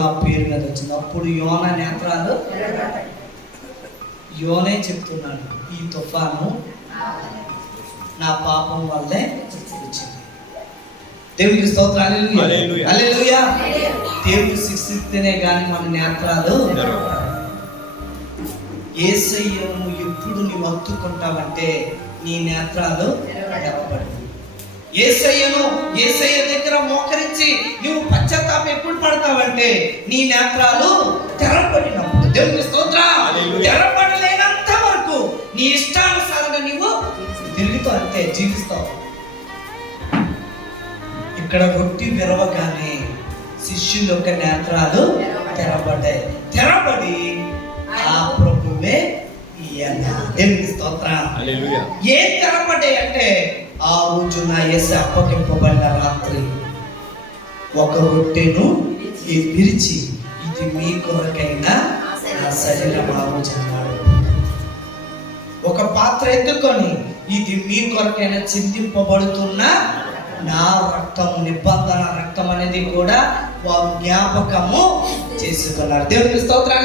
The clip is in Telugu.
యోనా పేరు మీద వచ్చింది. అప్పుడు యోనా నేత్రాలు, యోనే చెప్తున్నాడు, ఈ తుఫాను నా పాపం వల్లే వచ్చింది. దేవునికి స్తోత్రం. హల్లెలూయా హల్లెలూయా. దేవుడు శిక్షిస్తేనే కానీ మన నేత్రాలు, యేసయ్యను ఎప్పుడు నీవు హత్తుకుంటావంటే నీ నేత్రాలు తెరవబడు. యేసయ్య దగ్గర మోకరించి నువ్వు పశ్చాత్తాపం ఎప్పుడు పడతావంటే నీ నేత్రాలు తెరవబడినప్పుడు. దేవునికి స్తోత్రం. తెరవబడలేనంత వరకు నీ ఇష్టానుసారంగా నీవు తిరుగుతావు, అంతే జీవిస్తావు. ఇక్కడ రొట్టి విరవగానే శిష్యుల యొక్క నేత్రాలు తెరబడ్డాయి. తెరబడి ఆ ప్రభువే ఈయన. దేవునికి స్తోత్రం. ఏం తెరబడ్డాయి అంటే ఆ రోజున యేసు అప్పగింపబడిన రాత్రి ఒక రొట్టెను విరిచి, ఇది మీ కొరకైన నా శరీరం ఆ రోజు అన్నాడు. ఒక పాత్ర ఎత్తుకొని, ఇది మీ కొరకైన చిందింపబడుతున్న నా రక్తం, నిబంధన రక్తం అనేది కూడా వారు జ్ఞాపకము చేసుకున్నారు. దేవునికి స్తోత్రం.